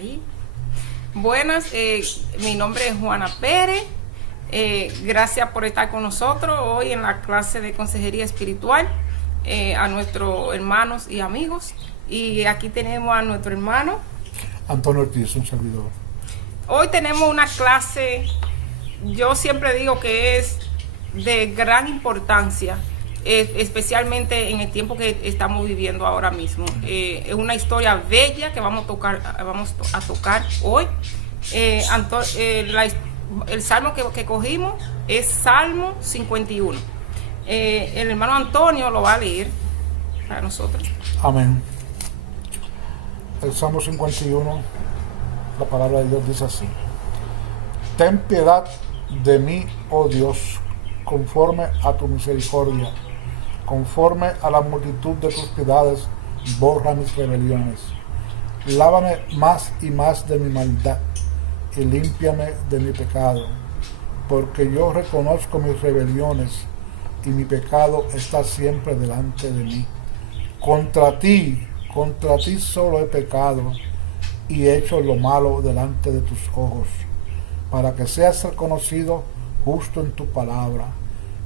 Ahí. Buenas, mi nombre es Juana Pérez. Gracias por estar con nosotros hoy en la clase de consejería espiritual, a nuestros hermanos y amigos. Y aquí tenemos a nuestro hermano Antonio Ortiz, un servidor. Hoy tenemos una clase, yo siempre digo que es de gran importancia, especialmente en el tiempo que estamos viviendo ahora mismo. Es una historia bella que vamos a tocar hoy. El salmo que cogimos es Salmo 51. El hermano Antonio lo va a leer para nosotros. Amén. El Salmo 51, la palabra de Dios dice así: Ten piedad de mí, oh Dios, conforme a tu misericordia, conforme a la multitud de tus piedades, borra mis rebeliones. Lávame más y más de mi maldad, y límpiame de mi pecado, porque yo reconozco mis rebeliones, y mi pecado está siempre delante de mí. Contra ti solo he pecado, y he hecho lo malo delante de tus ojos, para que seas reconocido justo en tu palabra,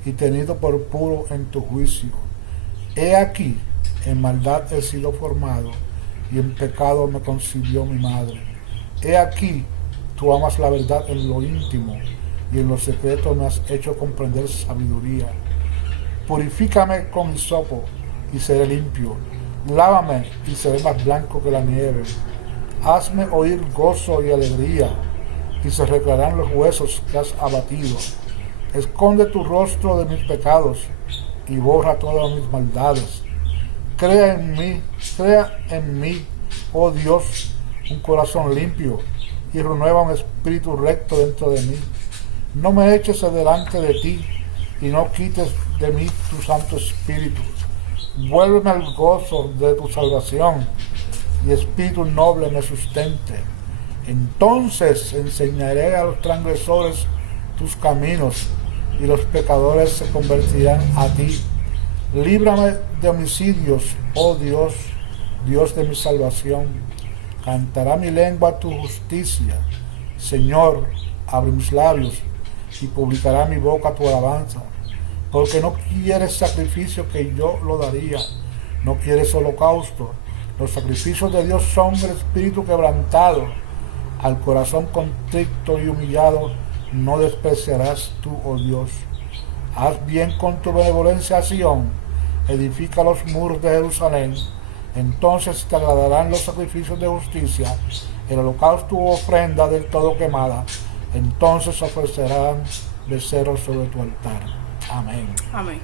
y tenido por puro en tu juicio. He aquí, en maldad he sido formado, y en pecado me concibió mi madre. He aquí, tú amas la verdad en lo íntimo, y en lo secreto me has hecho comprender sabiduría. Purifícame con hisopo, y seré limpio. Lávame, y seré más blanco que la nieve. Hazme oír gozo y alegría, y se recrearán los huesos que has abatido. Esconde tu rostro de mis pecados, y borra todas mis maldades. Crea en mí, oh Dios, un corazón limpio, y renueva un espíritu recto dentro de mí. No me eches delante de ti, y no quites de mí tu Santo Espíritu. Vuélveme al gozo de tu salvación, y espíritu noble me sustente. Entonces enseñaré a los transgresores tus caminos, y los pecadores se convertirán a ti. Líbrame de homicidios, oh Dios, Dios de mi salvación. Cantará mi lengua tu justicia. Señor, abre mis labios, y publicará mi boca tu alabanza. Porque no quieres sacrificio que yo lo daría, no quieres holocausto. Los sacrificios de Dios son el espíritu quebrantado. Al corazón contrito y humillado no despreciarás tú, oh Dios. Haz bien con tu benevolencia a Sión, edifica los muros de Jerusalén. Entonces te agradarán los sacrificios de justicia, el holocausto u ofrenda del todo quemada. Entonces ofrecerán becerros sobre tu altar. Amén. Amén.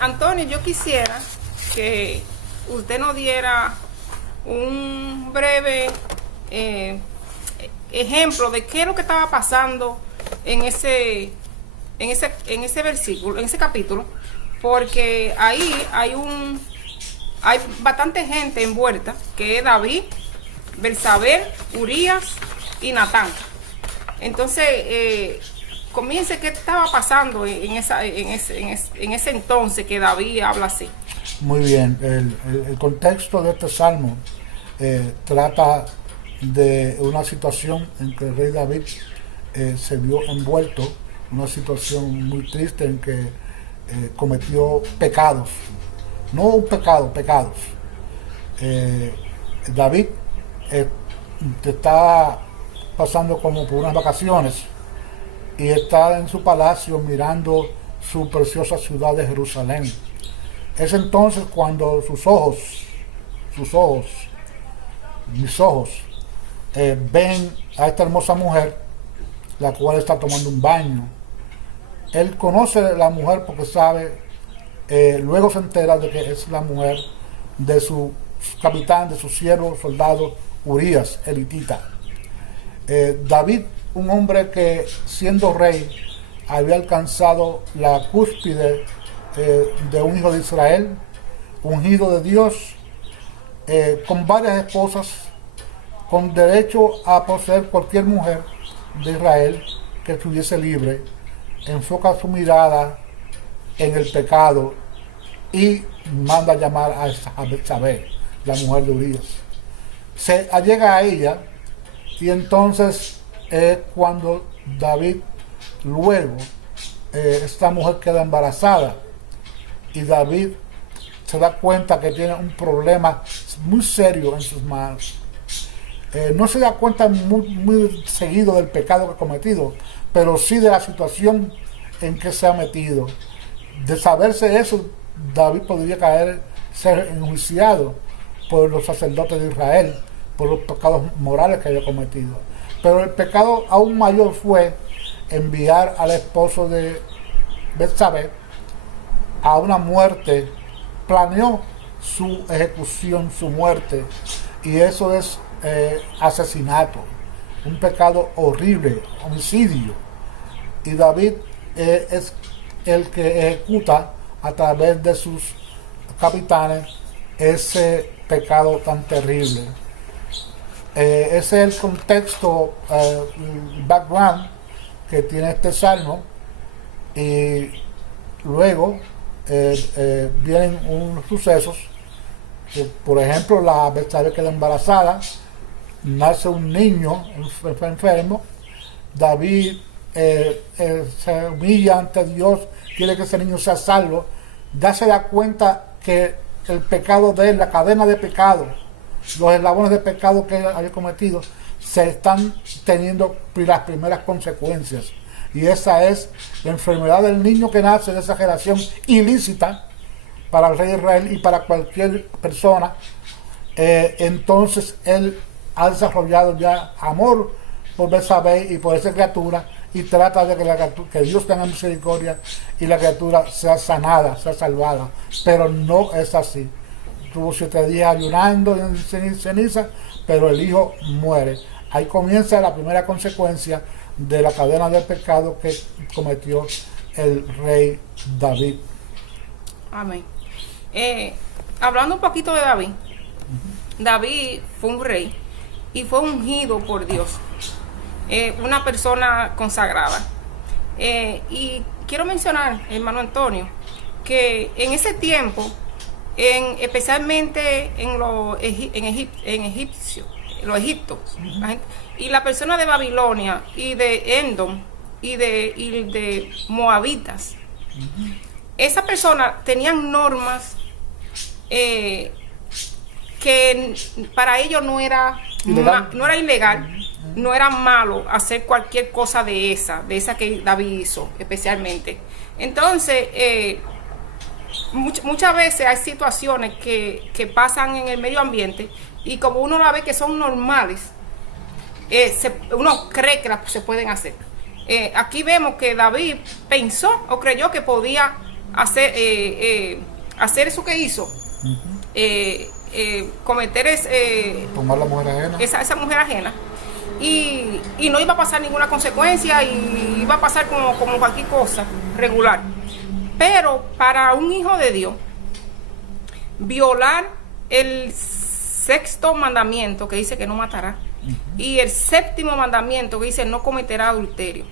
Antonio, yo quisiera que usted nos diera un breve ejemplo de qué es lo que estaba pasando en ese versículo, en ese capítulo, porque ahí hay bastante gente envuelta, que es David, Belsabé, Urías y Natán. Entonces, comience qué estaba pasando en ese entonces que David habla así. Muy bien, el contexto de este salmo trata de una situación en que el rey David se vio envuelto, una situación muy triste en que cometió pecados, no un pecado, pecados. David está pasando como por unas vacaciones y está en su palacio mirando su preciosa ciudad de Jerusalén. Es entonces cuando mis ojos, ven a esta hermosa mujer, la cual está tomando un baño. Él conoce a la mujer porque sabe, luego se entera de que es la mujer de su capitán, de su siervo soldado Urías, elitita. David, un hombre que siendo rey había alcanzado la cúspide de un hijo de Israel, ungido de Dios, con varias esposas, con derecho a poseer cualquier mujer de Israel que estuviese libre, enfoca su mirada en el pecado y manda a llamar a Betsabé, la mujer de Urías. Se allega a ella Y entonces cuando David luego, esta mujer queda embarazada y David se da cuenta que tiene un problema muy serio en sus manos. No se da cuenta muy seguido del pecado que ha cometido, pero sí de la situación en que se ha metido. De saberse eso, David podría ser enjuiciado por los sacerdotes de Israel, por los pecados morales que había cometido. Pero el pecado aún mayor fue enviar al esposo de Betsabé a una muerte. Planeó su ejecución, su muerte, y eso es asesinato, un pecado horrible, homicidio. Y David es el que ejecuta a través de sus capitanes ese pecado tan terrible. Ese es el contexto, el background que tiene este salmo. Y luego vienen unos sucesos que, por ejemplo, la Betsabé queda embarazada, nace un niño enfermo. David se humilla ante Dios, quiere que ese niño sea salvo. Ya se da cuenta que el pecado de él, la cadena de pecado, los eslabones de pecado que él había cometido, se están teniendo las primeras consecuencias. Y esa es la enfermedad del niño que nace de esa generación ilícita para el rey de Israel y para cualquier persona. Entonces él ha desarrollado ya amor por Betsabé y por esa criatura, y trata de que Dios tenga misericordia y la criatura sea sanada, sea salvada. Pero no es así. Tuvo 7 días ayunando en ceniza, pero el hijo muere. Ahí comienza la primera consecuencia de la cadena del pecado que cometió el rey David. Amén. Hablando un poquito de David, David fue un rey y fue ungido por Dios, una persona consagrada. Y quiero mencionar, hermano Antonio, que en ese tiempo, especialmente en los egipcios, y la persona de Babilonia y de Edom y de Moabitas, esas personas tenían normas que para ellos no era ilegal, no era malo hacer cualquier cosa de esa que David hizo especialmente. Entonces muchas veces hay situaciones que pasan en el medio ambiente y como uno la ve que son normales, uno cree que se pueden hacer. Aquí vemos que David pensó o creyó que podía hacer eso que hizo, cometer tomar la mujer ajena, esa mujer ajena, y no iba a pasar ninguna consecuencia, y iba a pasar como cualquier cosa regular. Pero para un hijo de Dios, violar el 6º mandamiento que dice que no matará, y el 7º mandamiento que dice no cometerá adulterio,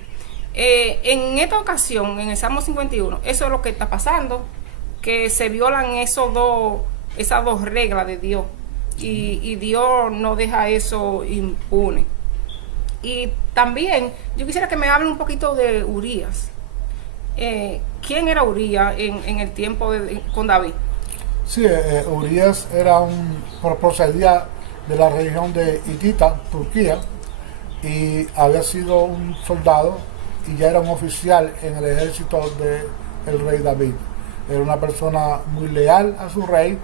en esta ocasión, en el Salmo 51, eso es lo que está pasando, que se violan esas dos reglas de Dios, y Dios no deja eso impune. Y también yo quisiera que me hable un poquito de Urías. ¿Quién era Urías en el tiempo con David? Sí, Urías procedía de la región de Hitita, Turquía, y había sido un soldado y ya era un oficial en el ejército del rey David. Era una persona muy leal a su rey,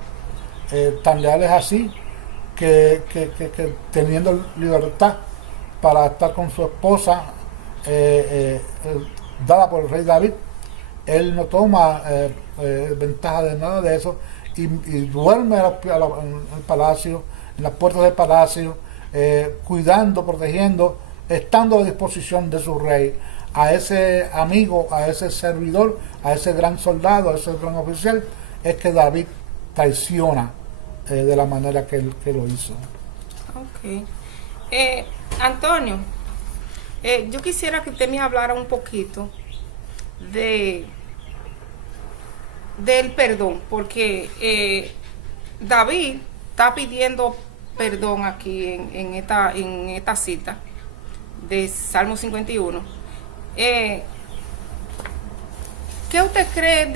tan leal es así que teniendo libertad para estar con su esposa dada por el rey David, él no toma ventaja de nada de eso, y duerme en el palacio, en las puertas del palacio, cuidando, protegiendo, estando a disposición de su rey. A ese amigo, a ese servidor, a ese gran soldado, a ese gran oficial, es que David traiciona de la manera que lo hizo. Ok. Antonio, yo quisiera que usted me hablara un poquito del perdón, porque David está pidiendo perdón aquí en esta cita de Salmo 51. ¿Qué usted cree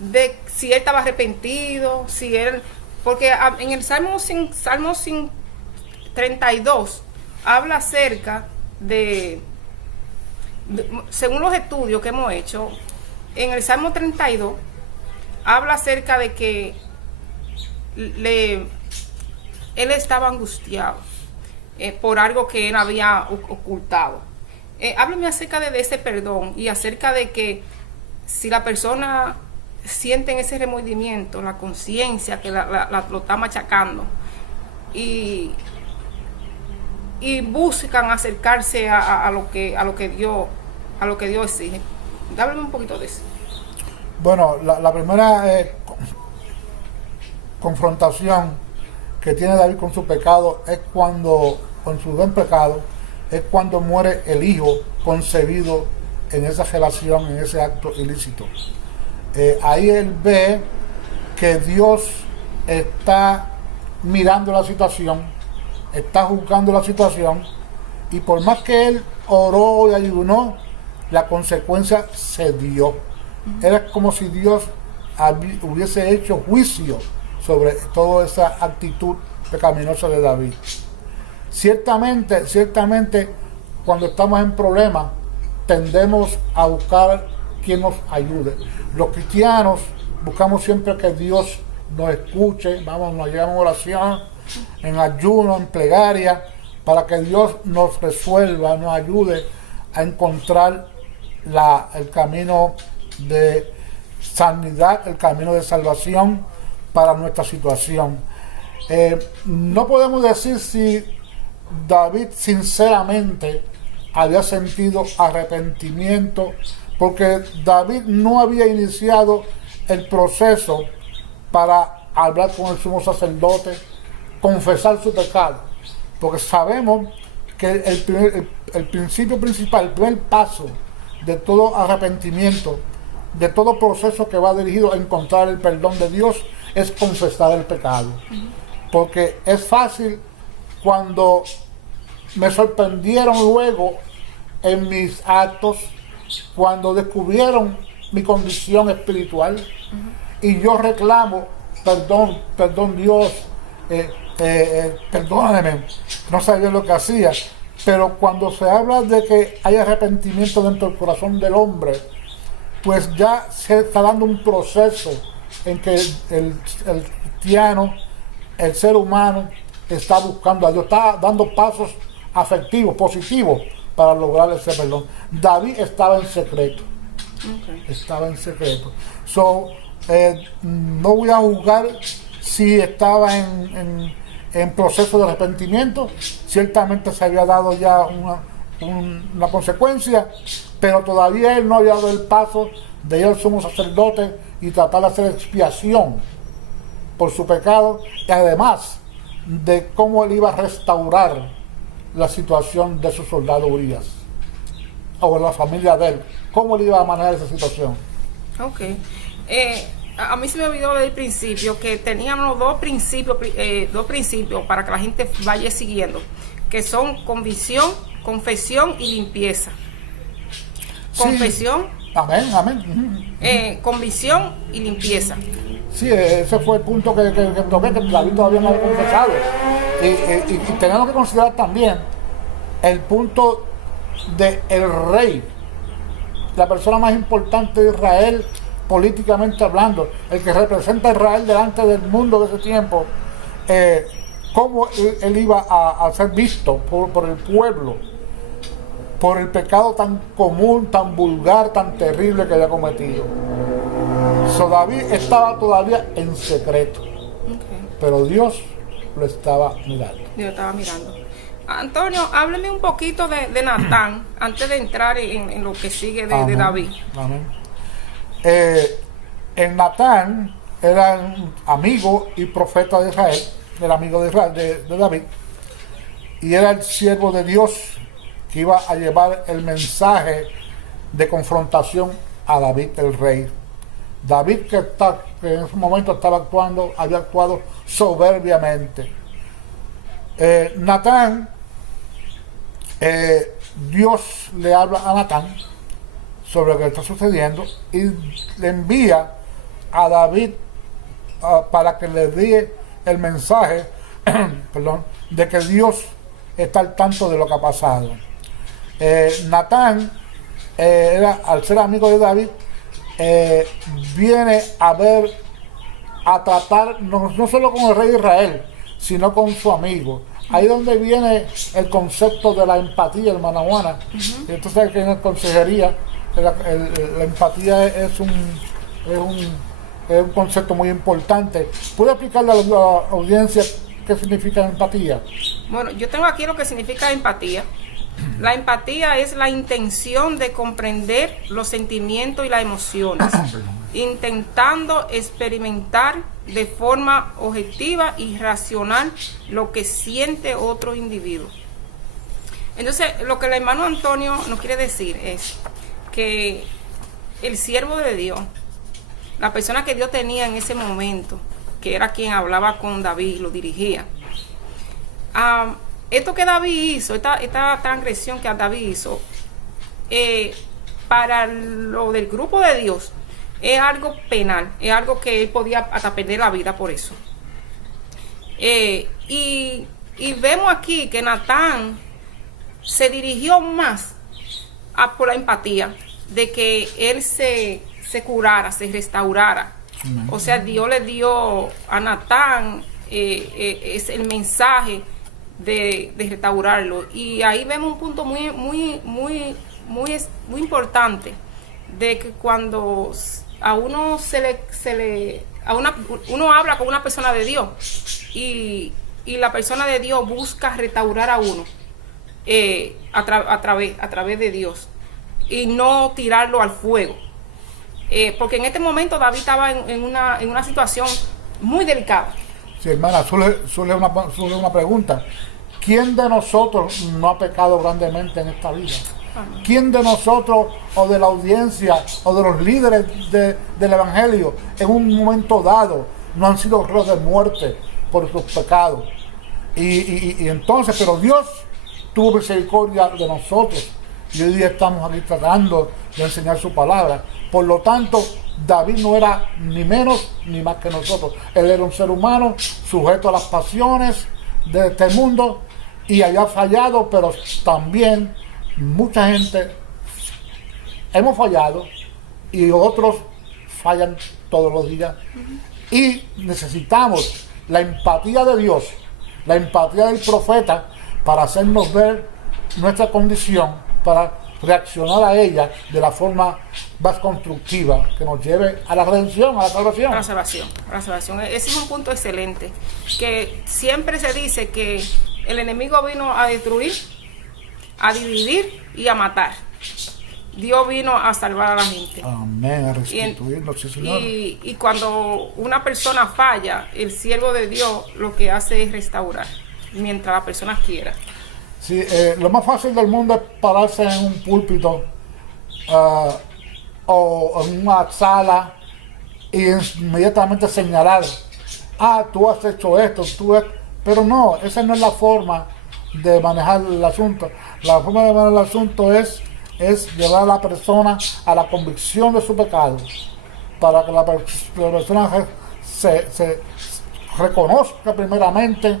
de si él estaba arrepentido? Si él, porque en el Salmo 32 habla acerca según los estudios que hemos hecho, en el Salmo 32 habla acerca de que él estaba angustiado por algo que él había ocultado. Háblame acerca de ese perdón y acerca de que si la persona siente ese remordimiento, la conciencia que lo está machacando y buscan acercarse a lo que Dios exige. Háblame un poquito de eso. Bueno, la primera confrontación que tiene David con su pecado es con su buen pecado, es cuando muere el hijo concebido en esa relación, en ese acto ilícito. Ahí él ve que Dios está mirando la situación, está juzgando la situación, y por más que él oró y ayunó, la consecuencia se dio. Era como si Dios hubiese hecho juicio sobre toda esa actitud pecaminosa de David. Ciertamente, cuando estamos en problemas, tendemos a buscar quien nos ayude. Los cristianos buscamos siempre que Dios nos escuche, nos llevamos en oración, en ayuno, en plegaria, para que Dios nos resuelva, nos ayude a encontrar el camino de sanidad, el camino de salvación para nuestra situación. No podemos decir si David sinceramente había sentido arrepentimiento, porque David no había iniciado el proceso para hablar con el sumo sacerdote, confesar su pecado, porque sabemos que el principio principal, el primer paso de todo arrepentimiento, de todo proceso que va dirigido a encontrar el perdón de Dios, es confesar el pecado. Porque es fácil cuando me sorprendieron luego en mis actos, cuando descubrieron mi condición espiritual, y yo reclamo perdón Dios, perdóname, no sabía lo que hacía. Pero cuando se habla de que hay arrepentimiento dentro del corazón del hombre, pues ya se está dando un proceso en que el cristiano, el ser humano, está buscando a Dios, está dando pasos afectivos, positivos, para lograr ese perdón. David estaba en secreto. Okay. Estaba en secreto. No voy a juzgar si estaba en proceso de arrepentimiento. Ciertamente se había dado ya una consecuencia, pero todavía él no había dado el paso de ir al sumo sacerdote y tratar de hacer expiación por su pecado, y además de cómo él iba a restaurar la situación de su soldado Urias, o la familia de él, cómo él iba a manejar esa situación. Ok. A mí se me olvidó desde el principio que teníamos dos principios para que la gente vaya siguiendo, que son convicción, confesión y limpieza. Confesión. Sí. Amén. Convicción y limpieza. Sí, ese fue el punto que toqué, que David todavía no había confesado. Y tenemos que considerar también el punto de el rey, la persona más importante de Israel, políticamente hablando, el que representa a Israel delante del mundo de ese tiempo, cómo él iba a ser visto por el pueblo, por el pecado tan común, tan vulgar, tan terrible que había cometido. David estaba todavía en secreto, pero Dios lo estaba mirando. Dios estaba mirando. Antonio, hábleme un poquito de Natán, antes de entrar en lo que sigue de David. Amén. Natán era un amigo y profeta de Israel, el amigo de Israel, de David, y era el siervo de Dios que iba a llevar el mensaje de confrontación a David el rey. David que en ese momento había actuado soberbiamente. Natán, Dios le habla a Natán sobre lo que está sucediendo y le envía a David para que le dé el mensaje perdón, de que Dios está al tanto de lo que ha pasado. Natán, al ser amigo de David, viene a tratar no solo con el rey de Israel, sino con su amigo. Ahí donde viene el concepto de la empatía, hermana Juana. Entonces, que en la consejería, la empatía es un concepto muy importante. ¿Puede explicarle a la audiencia qué significa empatía? Bueno, yo tengo aquí lo que significa empatía. La empatía es la intención de comprender los sentimientos y las emociones, intentando experimentar de forma objetiva y racional lo que siente otro individuo. Entonces, lo que el hermano Antonio nos quiere decir es que el siervo de Dios, la persona que Dios tenía en ese momento, que era quien hablaba con David y lo dirigía, esto que David hizo, esta transgresión que David hizo, para lo del grupo de Dios, es algo penal, es algo que él podía hasta perder la vida por eso. Y vemos aquí que Natán se dirigió más por la empatía, de que él se curara, se restaurara. O sea, Dios le dio a Natán es el mensaje de restaurarlo. Y ahí vemos un punto muy importante, de que cuando a uno uno habla con una persona de Dios y la persona de Dios busca restaurar a uno a través de Dios y no tirarlo al fuego, porque en este momento David estaba en una situación muy delicada. Sí, hermana, surge una pregunta. ¿Quién de nosotros no ha pecado grandemente en esta vida? ¿Quién de nosotros, o de la audiencia, o de los líderes del Evangelio, en un momento dado, no han sido heridos de muerte por sus pecados? Y entonces, pero Dios tuvo misericordia de nosotros, y hoy día estamos aquí tratando de enseñar su palabra. Por lo tanto, David no era ni menos ni más que nosotros. Él era un ser humano sujeto a las pasiones de este mundo y había fallado, pero también mucha gente hemos fallado y otros fallan todos los días. Y necesitamos la empatía de Dios, la empatía del profeta, para hacernos ver nuestra condición, para reaccionar a ella de la forma más constructiva, que nos lleve a la redención, a la salvación. A la salvación. Ese es un punto excelente, que siempre se dice que el enemigo vino a destruir, a dividir y a matar. Dios vino a salvar a la gente. Amén, a restituirnos, sí, Señor. Y cuando una persona falla, el siervo de Dios lo que hace es restaurar, mientras la persona quiera. Sí, lo más fácil del mundo es pararse en un púlpito o en una sala y inmediatamente señalar: tú has hecho esto, pero no, esa no es la forma de manejar el asunto. La forma de manejar el asunto es llevar a la persona a la convicción de su pecado, para que la persona se reconozca primeramente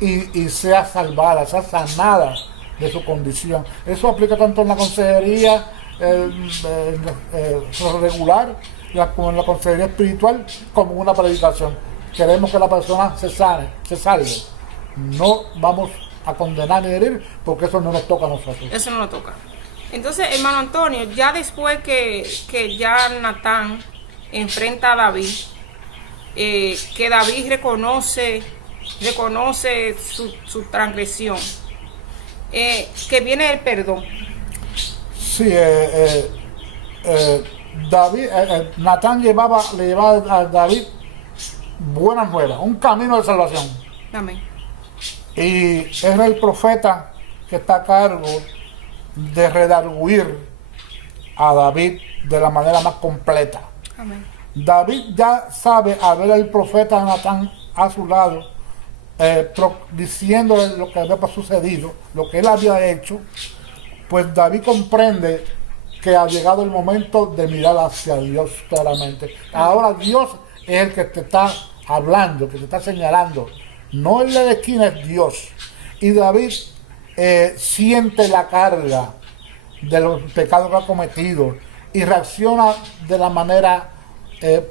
y sea salvada, sea sanada de su condición. Eso aplica tanto en la consejería regular, como en la consejería espiritual, como en una predicación. Queremos que la persona se sane, se salve. No vamos a condenar ni herir, porque eso no nos toca a nosotros. Eso no nos toca. Entonces, hermano Antonio, ya después que ya Natán enfrenta a David, que David reconoce su transgresión, que viene el perdón. Sí, Natán le llevaba a David buenas nuevas, un camino de salvación. Amén. Y es el profeta que está a cargo de redarguir a David de la manera más completa. Amén. David ya sabe, al ver al profeta Natán a su lado, diciéndole lo que había sucedido, lo que él había hecho, pues David comprende que ha llegado el momento de mirar hacia Dios claramente. Ahora Dios es el que te está hablando, que te está señalando. No el de la esquina, es Dios. Y David siente la carga de los pecados que ha cometido y reacciona de la manera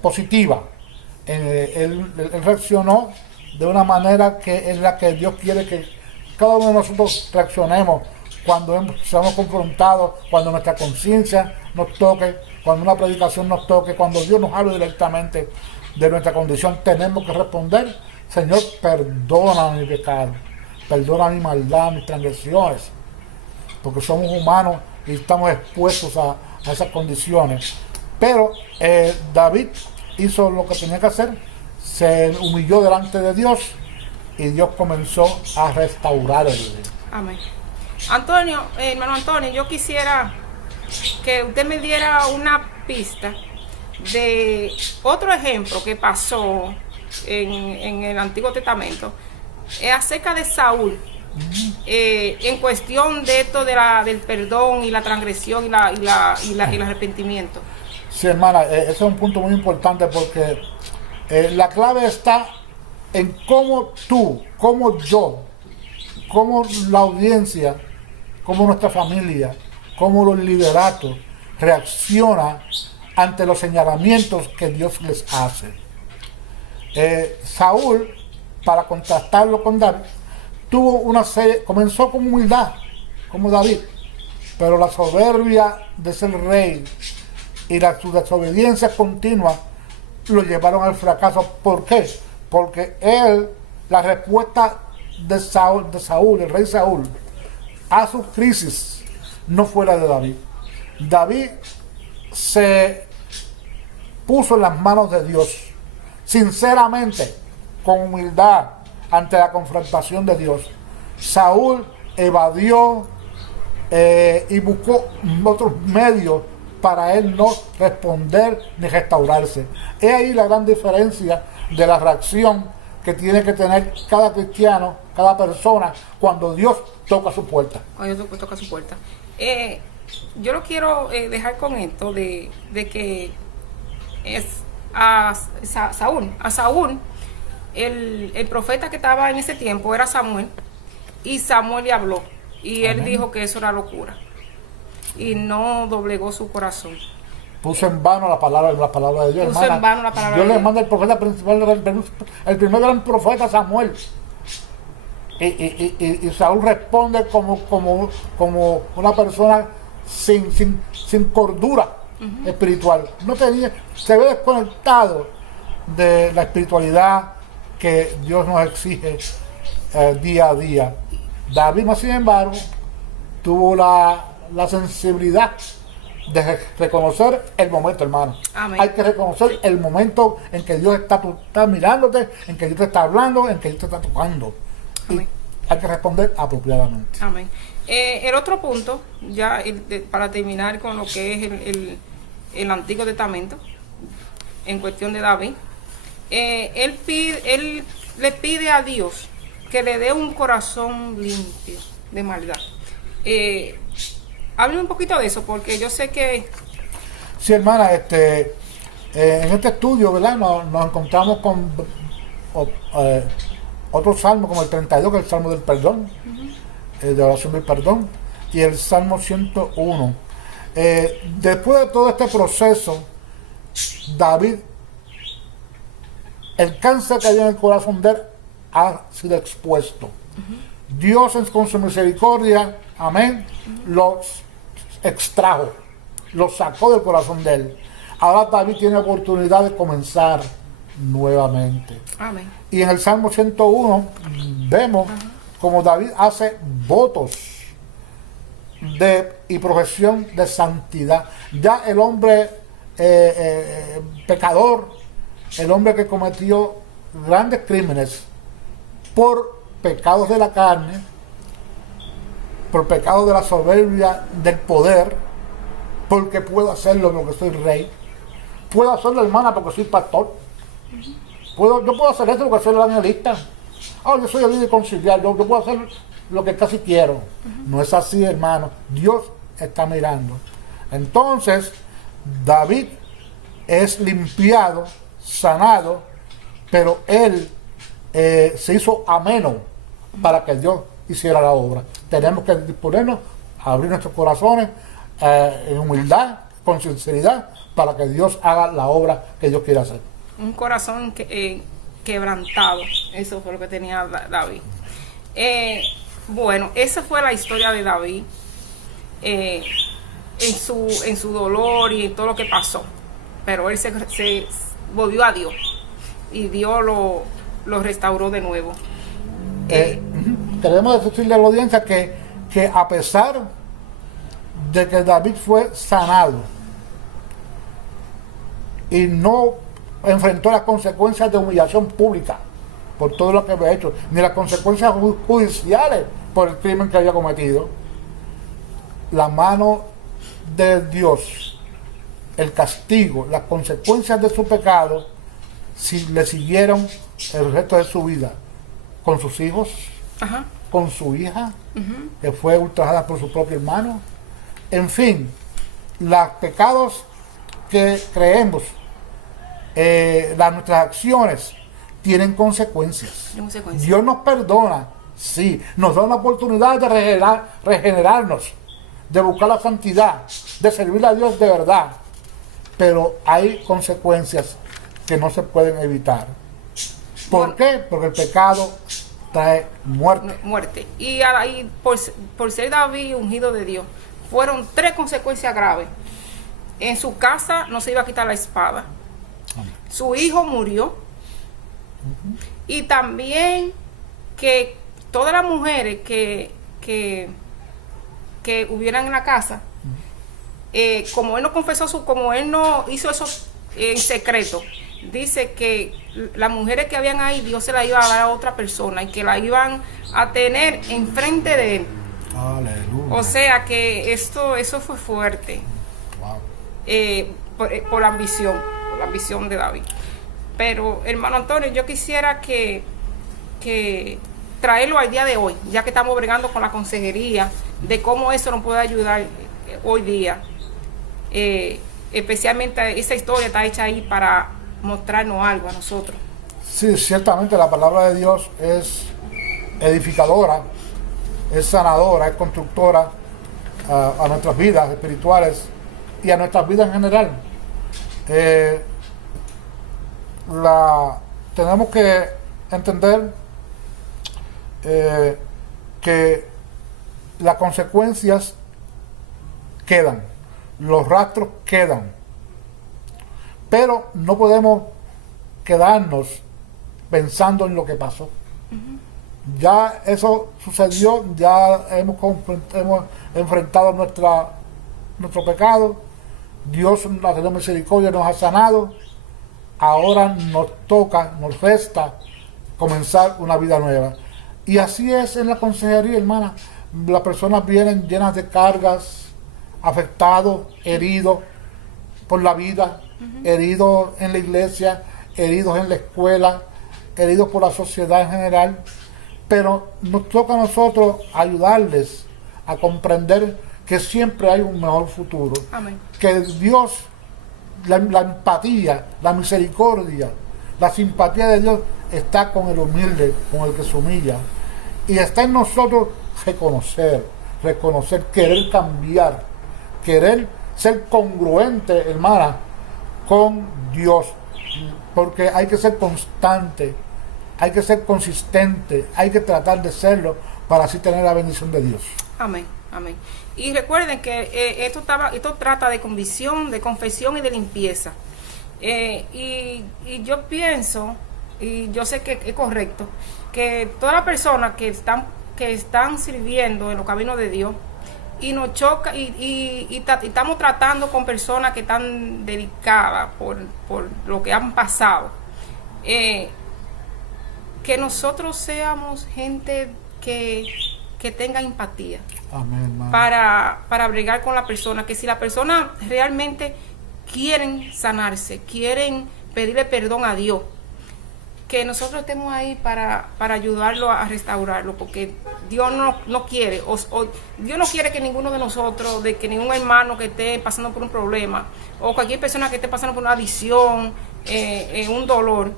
positiva. Él reaccionó de una manera que es la que Dios quiere que cada uno de nosotros reaccionemos cuando seamos confrontados, cuando nuestra conciencia nos toque, cuando una predicación nos toque, cuando Dios nos hable directamente de nuestra condición. Tenemos que responder: Señor, perdona mi pecado, perdona mi maldad, mis transgresiones, porque somos humanos y estamos expuestos a esas condiciones. Pero David hizo lo que tenía que hacer, se humilló delante de Dios y Dios comenzó a restaurar el vida. Amén. Antonio, hermano Antonio, yo quisiera que usted me diera una pista de otro ejemplo que pasó en el Antiguo Testamento acerca de Saúl, en cuestión de esto del perdón y la transgresión y el arrepentimiento. Sí, hermana, ese es un punto muy importante porque la clave está en cómo tú, cómo yo, cómo la audiencia, cómo nuestra familia, cómo los lideratos reacciona ante los señalamientos que Dios les hace. Saúl, para contrastarlo con David, comenzó con humildad, como David, pero la soberbia de ser rey y su desobediencia continua lo llevaron al fracaso. ¿Por qué? Porque la respuesta de Saúl, el rey Saúl, a su crisis no fue la de David. David se puso en las manos de Dios, sinceramente, con humildad, ante la confrontación de Dios. Saúl evadió y buscó otros medios para él no responder ni restaurarse. Es ahí la gran diferencia de la reacción que tiene que tener cada cristiano, cada persona, cuando Dios toca su puerta. Cuando Dios toca su puerta. Yo lo quiero dejar con esto de que es a Saúl, el profeta que estaba en ese tiempo era Samuel, y Samuel le habló, y él dijo que eso era locura, y no doblegó su corazón. Puso en vano la palabra de Dios. Puso en vano la palabra de Dios Dios. le manda el profeta principal, el primer gran profeta, Samuel. Y Saúl responde como una persona sin cordura espiritual. Se ve desconectado de la espiritualidad que Dios nos exige día a día. David, sin embargo, tuvo la sensibilidad de reconocer el momento, hermano. Amén. Hay que reconocer el momento en que Dios está mirándote, en que Dios te está hablando, en que Dios te está tocando. Amén. Y hay que responder apropiadamente. Amén. El otro punto, ya para terminar con lo que es el Antiguo Testamento, en cuestión de David, él le pide a Dios que le dé un corazón limpio de maldad. Háblame un poquito de eso, porque yo sé que... Sí, hermana, en este estudio, ¿verdad? Nos encontramos con otro salmo, como el 32, que es el salmo del perdón, de oración del perdón, y el salmo 101. Después de todo este proceso, David, el cáncer que había en el corazón de él ha sido expuesto. Dios, con su misericordia, amén, los extrajo, los sacó del corazón de él. Ahora David tiene oportunidad de comenzar nuevamente. Amén. Y en el Salmo 101 vemos como David hace votos y profesión de santidad. Ya el hombre pecador, el hombre que cometió grandes crímenes por pecados de la carne, por pecados de la soberbia del poder, porque puedo hacerlo porque soy rey, puedo hacerlo, hermana, porque soy pastor. Yo puedo hacer esto porque soy el evangelista. Yo soy el líder conciliar, yo puedo hacer lo que casi quiero. No es así, hermano. Dios está mirando. Entonces, David es limpiado, sanado, pero él se hizo ameno para que Dios hiciera la obra. Tenemos que disponernos a abrir nuestros corazones en humildad, con sinceridad, para que Dios haga la obra que Dios quiere hacer. Un corazón quebrantado, eso fue lo que tenía David. Bueno, esa fue la historia de David en su dolor y en todo lo que pasó. Pero él se volvió a Dios y Dios lo restauró de nuevo. Queremos decirle a la audiencia que a pesar de que David fue sanado y no enfrentó las consecuencias de humillación pública por todo lo que había hecho, ni las consecuencias judiciales por el crimen que había cometido, la mano de Dios, el castigo, las consecuencias de su pecado, si le siguieron el resto de su vida con sus hijos, Ajá. con su hija, que fue ultrajada por su propio hermano. En fin, los pecados que creemos, nuestras acciones tienen consecuencias. Dios nos perdona, sí, nos da una oportunidad de regenerarnos, de buscar la santidad, de servir a Dios de verdad, pero hay consecuencias que no se pueden evitar. ¿Por qué? Porque el pecado trae muerte. Y por ser David ungido de Dios, fueron 3 consecuencias graves. En su casa no se iba a quitar la espada. Su hijo murió. Y también que todas las mujeres que hubieran en la casa, como él no confesó como él no hizo eso en secreto, dice que las mujeres que habían ahí, Dios se las iba a dar a otra persona y que la iban a tener enfrente de él. Aleluya. O sea que eso fue fuerte. Wow. Por la ambición de David. Pero, hermano Antonio, yo quisiera que traerlo al día de hoy, ya que estamos bregando con la consejería, de cómo eso nos puede ayudar hoy día. Especialmente esa historia está hecha ahí para mostrarnos algo a nosotros. Sí, ciertamente la palabra de Dios es edificadora, es sanadora, es constructora a nuestras vidas espirituales y a nuestras vidas en general. Tenemos que entender que las consecuencias quedan, los rastros quedan, pero no podemos quedarnos pensando en lo que pasó. Ya eso sucedió, ya hemos enfrentado nuestro pecado. Dios, la de misericordia, nos ha sanado. Ahora nos resta comenzar una vida nueva. Y así es en la consejería, hermana. Las personas vienen llenas de cargas, afectados, heridos por la vida, heridos en la iglesia, heridos en la escuela, heridos por la sociedad en general. Pero nos toca a nosotros ayudarles a comprender que siempre hay un mejor futuro. Amén. Que Dios, la empatía, la misericordia, la simpatía de Dios está con el humilde, con el que se humilla. Y está en nosotros reconocer, querer cambiar, querer ser congruente, hermana, con Dios. Porque hay que ser constante, hay que ser consistente, hay que tratar de serlo para así tener la bendición de Dios. Amén, amén. Y recuerden que esto trata de convicción, de confesión y de limpieza. Y yo pienso, y yo sé que es correcto, que todas las personas que están sirviendo en los caminos de Dios, y nos choca, y estamos tratando con personas que están dedicadas por lo que han pasado, que nosotros seamos gente que tenga empatía. Amén, para bregar con la persona, que si la persona realmente quieren sanarse, quieren pedirle perdón a Dios, que nosotros estemos ahí para ayudarlo a restaurarlo, porque Dios no quiere, Dios no quiere que ninguno de nosotros, de que ningún hermano que esté pasando por un problema, o cualquier persona que esté pasando por una adicción, un dolor,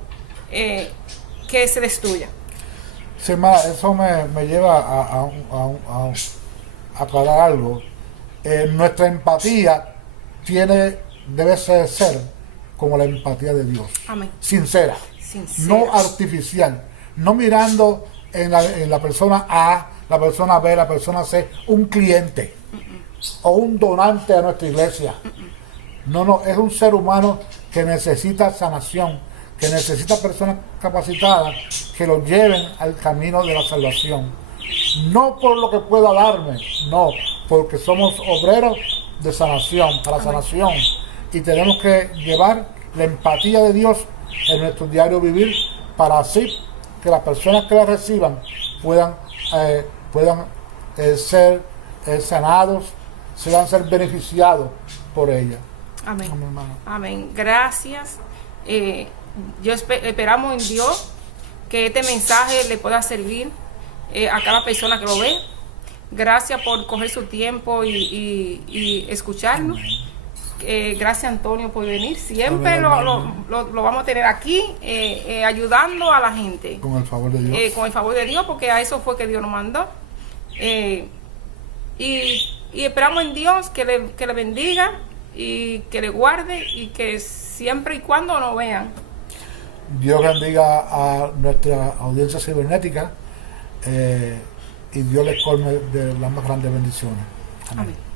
que se destruya. Sí, eso me lleva a aclarar algo. Nuestra empatía debe ser como la empatía de Dios. Amén. Sincera. Sincera. No artificial. No mirando en la persona A, la persona B, la persona C, un cliente o un donante a nuestra iglesia. No, es un ser humano que necesita sanación, que necesita personas capacitadas que lo lleven al camino de la salvación. No por lo que pueda darme, no, porque somos obreros de sanación, para sanación, y tenemos que llevar la empatía de Dios en nuestro diario vivir, para así que las personas que la reciban puedan ser sanados, puedan ser beneficiados por ella. Amén. Amén, hermano. Amén. Gracias. Esperamos en Dios que este mensaje le pueda servir a cada persona que lo ve. Gracias por coger su tiempo y escucharnos. Gracias, Antonio, por venir. Siempre lo vamos a tener aquí ayudando a la gente. Con el favor de Dios. Con el favor de Dios, porque a eso fue que Dios nos mandó. Y esperamos en Dios que le bendiga y que le guarde, y que siempre y cuando nos vean. Dios bendiga a nuestra audiencia cibernética y Dios les colme de las más grandes bendiciones. Amén. Amén.